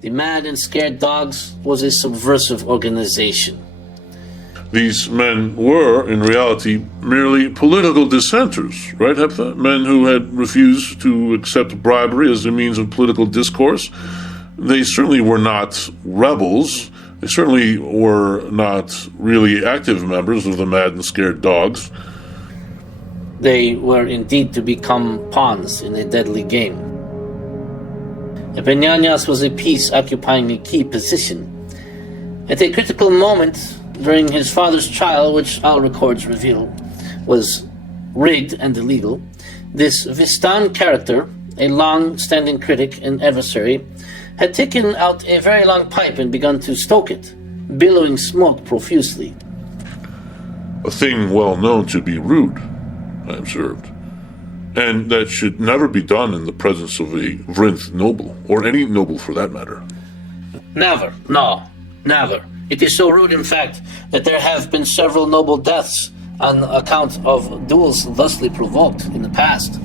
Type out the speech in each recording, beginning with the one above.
The Mad and Scared Dogs was a subversive organization. These men were, in reality, merely political dissenters, right, Heptha? Men who had refused to accept bribery as a means of political discourse. They certainly were not rebels. They certainly were not really active members of the Mad and Scared Dogs. They were indeed to become pawns in a deadly game. Epinanias was a piece occupying a key position. At a critical moment during his father's trial, which all records reveal was rigged and illegal, this Vistan character, a long-standing critic and adversary, had taken out a very long pipe and begun to stoke it, billowing smoke profusely. A thing well known to be rude, I observed, and that should never be done in the presence of a Vrinth noble, or any noble for that matter. Never, no, never. It is so rude, in fact, that there have been several noble deaths on account of duels thusly provoked in the past.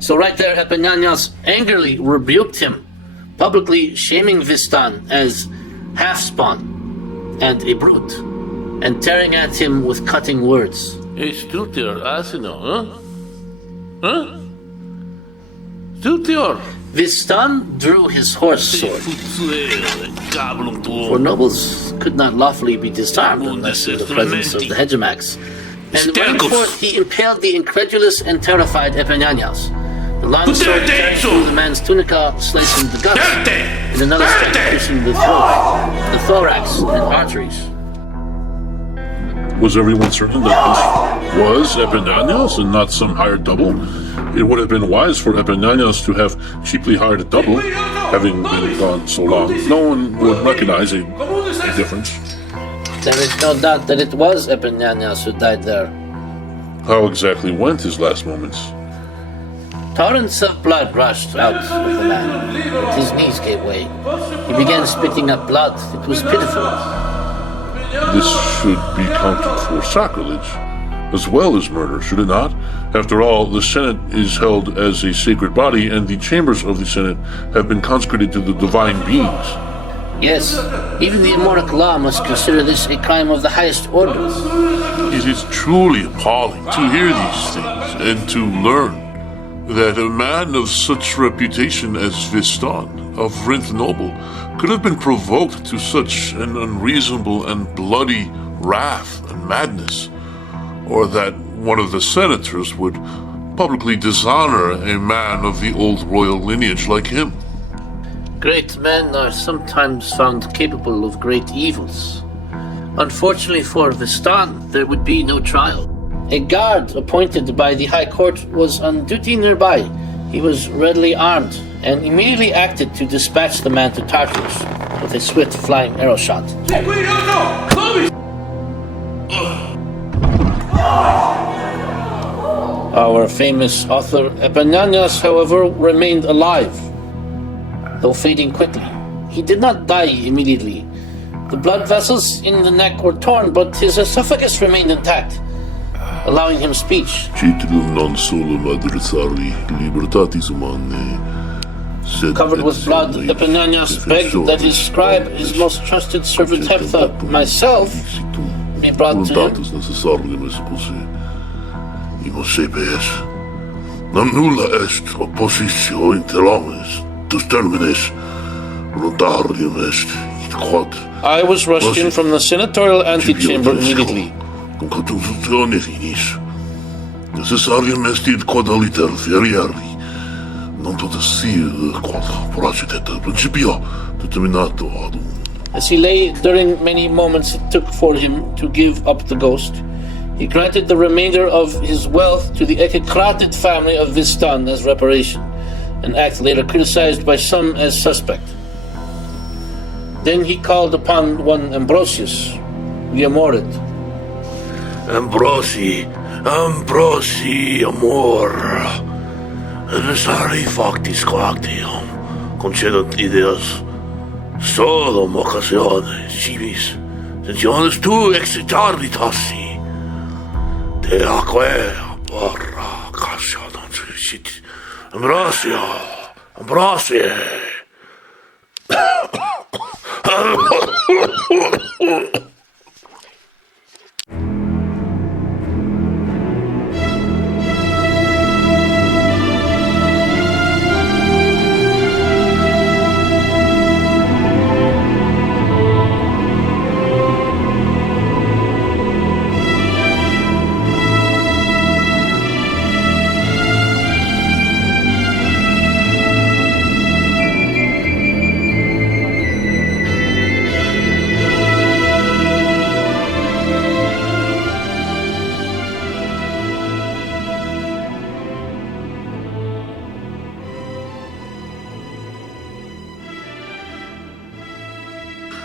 So right there, Epinanias angrily rebuked him, publicly shaming Vistan as half-spawn and a brute, and tearing at him with cutting words. Stultior, asino, huh? Huh? Stultior! Vistan drew his horse sword, for nobles could not lawfully be disarmed unless in the presence of the hegemox, and running forth he impaled the incredulous and terrified Epinanias. The long sword turned through the man's tunica, slicing the guts, and another struck piercing the throat, the thorax, and arteries. Was everyone certain that this was Epinanias and not some hired double? It would have been wise for Epinanias to have cheaply hired a double, having been gone so long. No one would recognize a difference. There is no doubt that it was Epinanias who died there. How exactly went his last moments? Torrents of blood rushed out of the man, but his knees gave way. He began spitting up blood. It was pitiful. This should be counted for sacrilege, as well as murder, should it not? After all, the Senate is held as a sacred body, and the chambers of the Senate have been consecrated to the divine beings. Yes, even the Ammouric law must consider this a crime of the highest order. It is truly appalling to hear these things, and to learn that a man of such reputation as Vistan, of Vrinth noble, could have been provoked to such an unreasonable and bloody wrath and madness, or that one of the senators would publicly dishonor a man of the old royal lineage like him. Great men are sometimes found capable of great evils. Unfortunately for Vistan, there would be no trial. A guard appointed by the High Court was on duty nearby. He was readily armed and immediately acted to dispatch the man to Tartarus with a swift flying arrow shot. Our famous author Epinanias, however, remained alive, though fading quickly. He did not die immediately. The blood vessels in the neck were torn, but his esophagus remained intact, allowing him speech. Covered with blood, Epinanias begged that his scribe, his most trusted servant Heptha, myself, be brought to him. I was rushed in from the senatorial antechamber immediately. As he lay during many moments it took for him to give up the ghost, he granted the remainder of his wealth to the execrated family of Vistan as reparation, an act later criticized by some as suspect. Then he called upon one Ambrosius, the Ammorid. Ambrosi, amor. Resari factis coactium, concedant ideas, solum occasione, civis, sensiones tu excitarditassi, te aque barra cassia non sit, Ambrosia,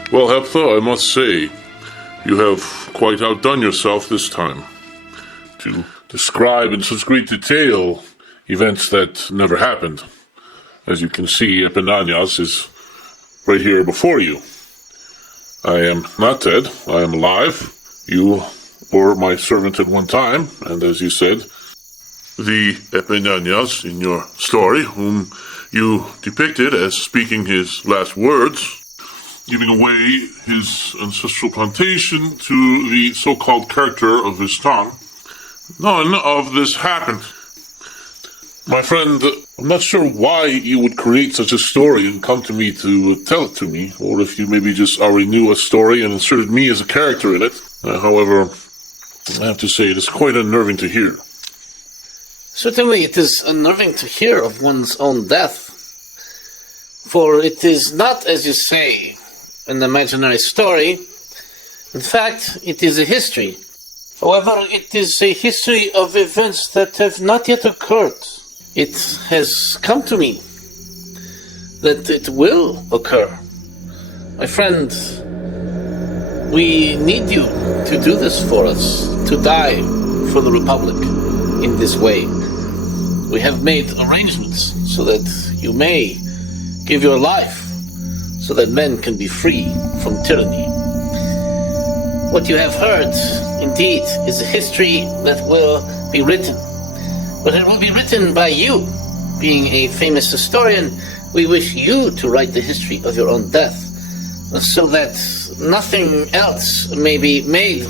Well, Heptha, I must say, you have quite outdone yourself this time. To describe in such great detail events that never happened. As you can see, Epinanias is right here before you. I am not dead. I am alive. You were my servant at one time, and as you said, the Epinanias in your story, whom you depicted as speaking his last words, giving away his ancestral plantation to the so-called character of his tongue. None of this happened. My friend, I'm not sure why you would create such a story and come to me to tell it to me, or if you maybe just already knew a story and inserted me as a character in it. However, I have to say it is quite unnerving to hear. Certainly it is unnerving to hear of one's own death. For it is not, as you say, an imaginary story. In fact, it is a history. However, it is a history of events that have not yet occurred. It has come to me that it will occur. My friend, we need you to do this for us, to die for the Republic in this way. We have made arrangements so that you may give your life so that men can be free from tyranny. What you have heard, indeed, is a history that will be written. But it will be written by you. Being a famous historian, we wish you to write the history of your own death, so that nothing else may be made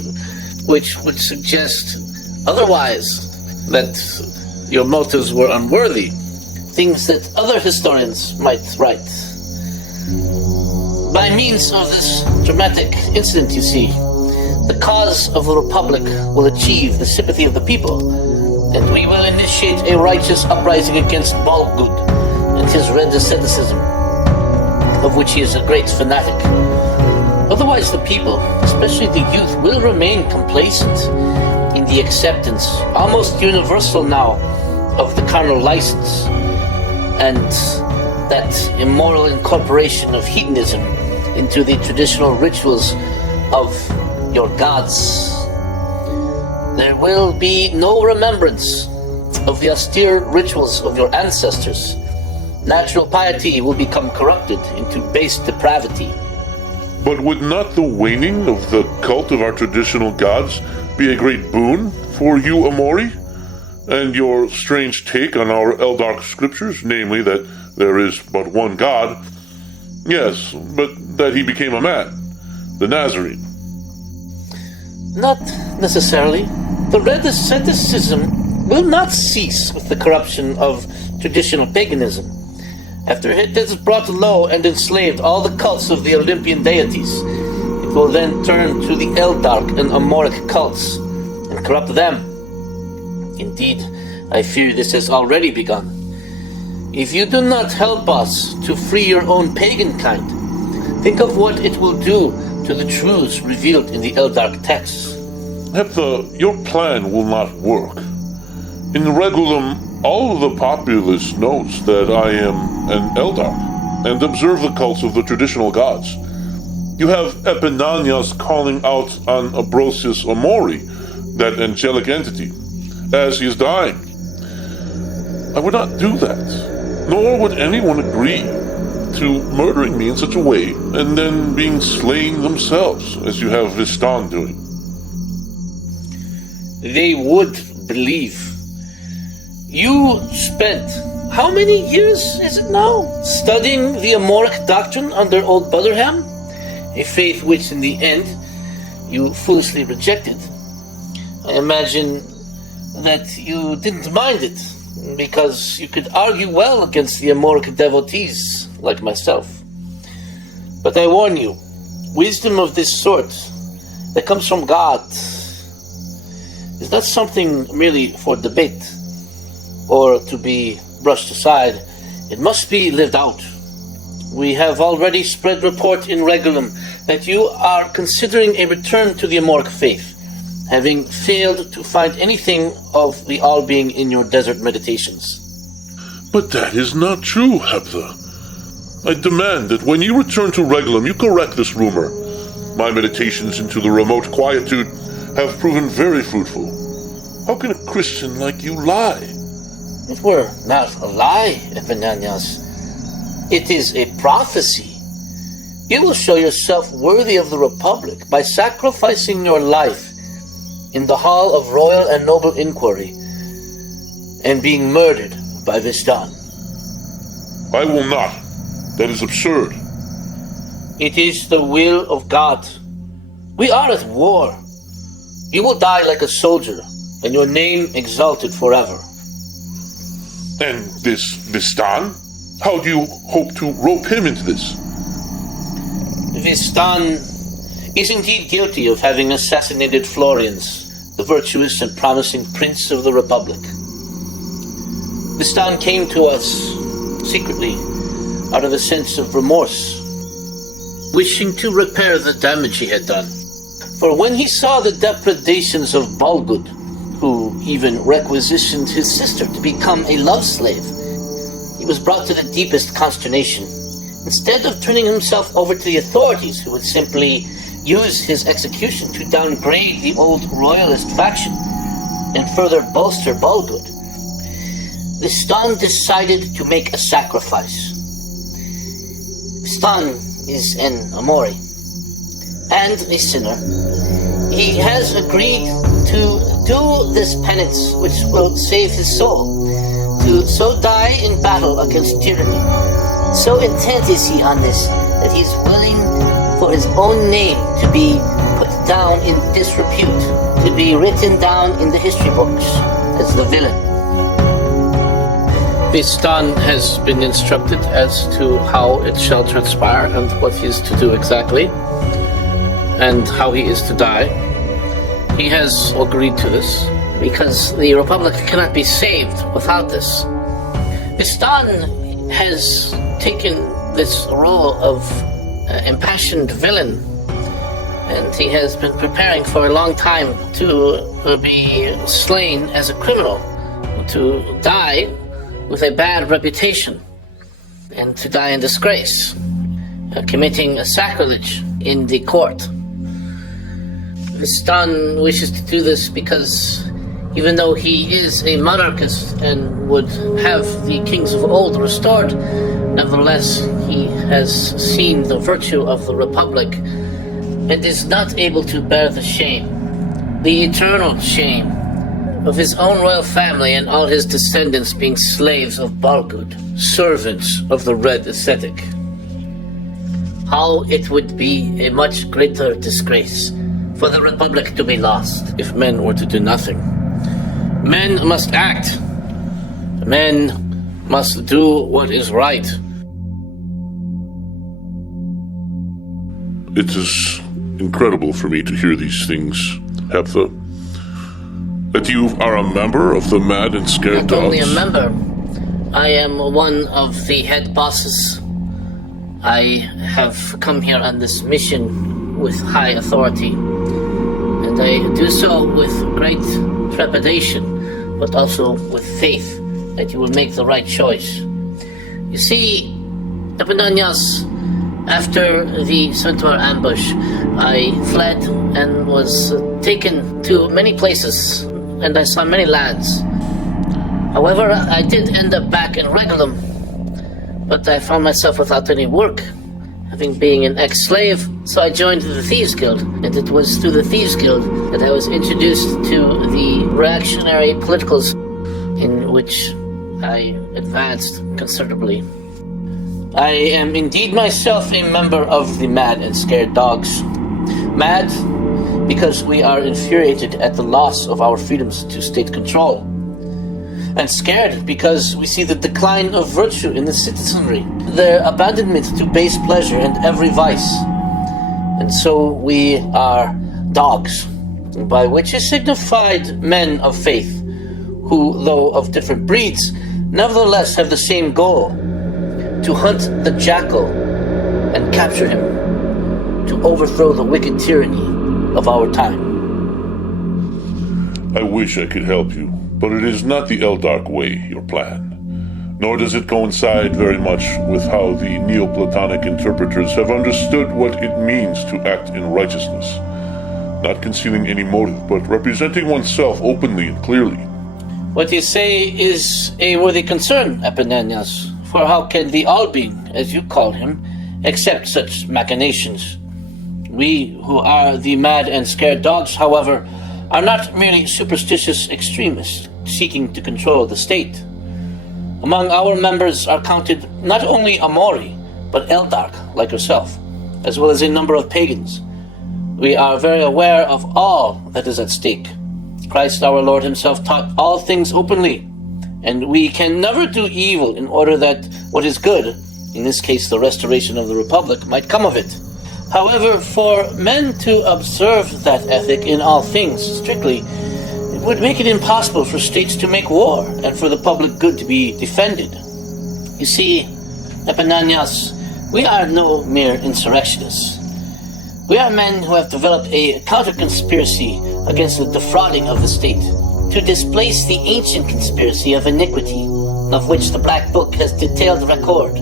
which would suggest otherwise, that your motives were unworthy. Things that other historians might write. By means of this dramatic incident, you see, the cause of the Republic will achieve the sympathy of the people, and we will initiate a righteous uprising against Balgud and his red asceticism, of which he is a great fanatic. Otherwise, the people, especially the youth, will remain complacent in the acceptance, almost universal now, of the carnal license, and that immoral incorporation of hedonism into the traditional rituals of your gods. There will be no remembrance of the austere rituals of your ancestors. Natural piety will become corrupted into base depravity. But would not the waning of the cult of our traditional gods be a great boon for you, Ammouri? And your strange take on our Eldark scriptures, namely that there is but one God. Yes, but that he became a man, the Nazarene. Not necessarily. The red asceticism will not cease with the corruption of traditional paganism. After it has brought low and enslaved all the cults of the Olympian deities, it will then turn to the Eldark and Ammouric cults and corrupt them. Indeed, I fear this has already begun. If you do not help us to free your own pagan kind, think of what it will do to the truths revealed in the Eldark texts. Heptha, your plan will not work. In Regulum, all of the populace knows that I am an Eldark and observe the cults of the traditional gods. You have Epinanias calling out on Ambrosius Ammouri, that angelic entity, as he is dying. I would not do that, nor would anyone agree to murdering me in such a way and then being slain themselves, as you have Vistan doing. They would believe. You spent how many years is it now? Studying the Ammouric doctrine under old Butterham, a faith which in the end you foolishly rejected. I imagine that you didn't mind it, because you could argue well against the Ammouric devotees like myself. But I warn you, wisdom of this sort that comes from God is not something merely for debate or to be brushed aside. It must be lived out. We have already spread report in Regulum that you are considering a return to the Ammouric faith, having failed to find anything of the all-being in your desert meditations. But that is not true, Heptha. I demand that when you return to Regulum, you correct this rumor. My meditations into the remote quietude have proven very fruitful. How can a Christian like you lie? It were not a lie, Epenanias. It is a prophecy. You will show yourself worthy of the Republic by sacrificing your life in the hall of royal and noble inquiry and being murdered by Vistan. I will not. That is absurd. It is the will of God. We are at war. You will die like a soldier, and your name exalted forever. And this Vistan? How do you hope to rope him into this? Vistan is indeed guilty of having assassinated Florians, the virtuous and promising prince of the Republic. Vistan came to us secretly, out of a sense of remorse, wishing to repair the damage he had done. For when he saw the depredations of Balgud, who even requisitioned his sister to become a love slave, he was brought to the deepest consternation. Instead of turning himself over to the authorities, who would simply use his execution to downgrade the old royalist faction and further bolster Balgud, Vistan decided to make a sacrifice. Vistan is an Ammouri and a sinner. He has agreed to do this penance, which will save his soul, to so die in battle against tyranny. So intent is he on this, that he's willing for his own name to be put down in disrepute, to be written down in the history books as the villain. Vistan has been instructed as to how it shall transpire and what he is to do exactly, and how he is to die. He has agreed to this, because the Republic cannot be saved without this. Vistan has taken this role of impassioned villain, and he has been preparing for a long time to be slain as a criminal, to die with a bad reputation, and to die in disgrace, committing a sacrilege in the court. Vistan wishes to do this because even though he is a monarchist and would have the kings of old restored, nevertheless he has seen the virtue of the Republic and is not able to bear the shame, the eternal shame, of his own royal family and all his descendants being slaves of Balgud, servants of the Red Ascetic. How it would be a much greater disgrace for the Republic to be lost if men were to do nothing. Men must act. Men must do what is right. It is incredible for me to hear these things, Heptha. That you are a member of the Mad and Scared Dogs. Not only a member, I am one of the head bosses. I have come here on this mission with high authority, and I do so with great trepidation, but also with faith that you will make the right choice. You see, Epenanias, after the Centaur ambush, I fled and was taken to many places, and I saw many lands. However, I did end up back in Regulum, but I found myself without any work, having been an ex-slave, so I joined the Thieves Guild, and it was through the Thieves Guild that I was introduced to the reactionary politicals in which I advanced considerably. I am indeed myself a member of the Mad and Scared Dogs. Mad, because we are infuriated at the loss of our freedoms to state control. And scared because we see the decline of virtue in the citizenry, their abandonment to base pleasure and every vice. And so we are dogs, by which is signified men of faith, who, though of different breeds, nevertheless have the same goal: to hunt the jackal and capture him, to overthrow the wicked tyranny of our time. I wish I could help you, but it is not the Eldark way, your plan. Nor does it coincide very much with how the Neoplatonic interpreters have understood what it means to act in righteousness. Not concealing any motive, but representing oneself openly and clearly. What you say is a worthy concern, Epinenius, for how can the All-Being, as you call him, accept such machinations? We, who are the Mad and Scared Dogs, however, are not merely superstitious extremists seeking to control the state. Among our members are counted not only Ammouri, but Eldark, like yourself, as well as a number of pagans. We are very aware of all that is at stake. Christ our Lord himself taught all things openly, and we can never do evil in order that what is good, in this case the restoration of the Republic, might come of it. However, for men to observe that ethic in all things strictly, it would make it impossible for states to make war and for the public good to be defended. You see, Epinenius, we are no mere insurrectionists. We are men who have developed a counter-conspiracy against the defrauding of the state, to displace the ancient conspiracy of iniquity, of which the Black Book has detailed record.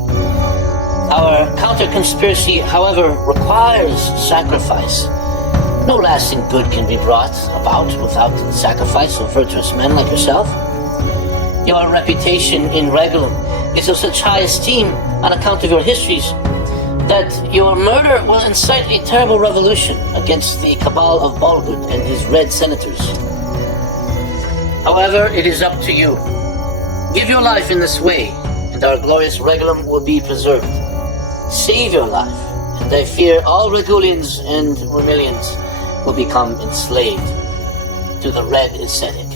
Our counter-conspiracy, however, requires sacrifice. No lasting good can be brought about without the sacrifice of virtuous men like yourself. Your reputation in Regulum is of such high esteem on account of your histories that your murder will incite a terrible revolution against the cabal of Balgud and his red senators. However, it is up to you. Give your life in this way, and our glorious Regulum will be preserved. Save your life, and I fear all Regulians and Romilians will become enslaved to the red ascetic.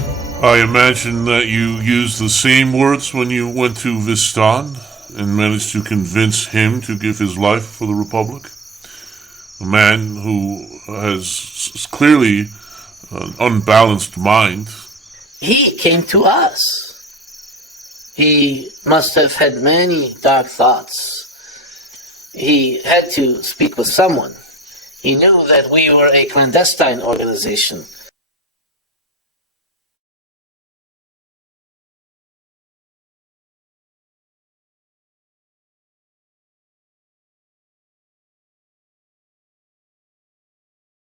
I imagine that you used the same words when you went to Vistan and managed to convince him to give his life for the Republic. A man who has clearly an unbalanced mind. He came to us. He must have had many dark thoughts. He had to speak with someone. He knew that we were a clandestine organization,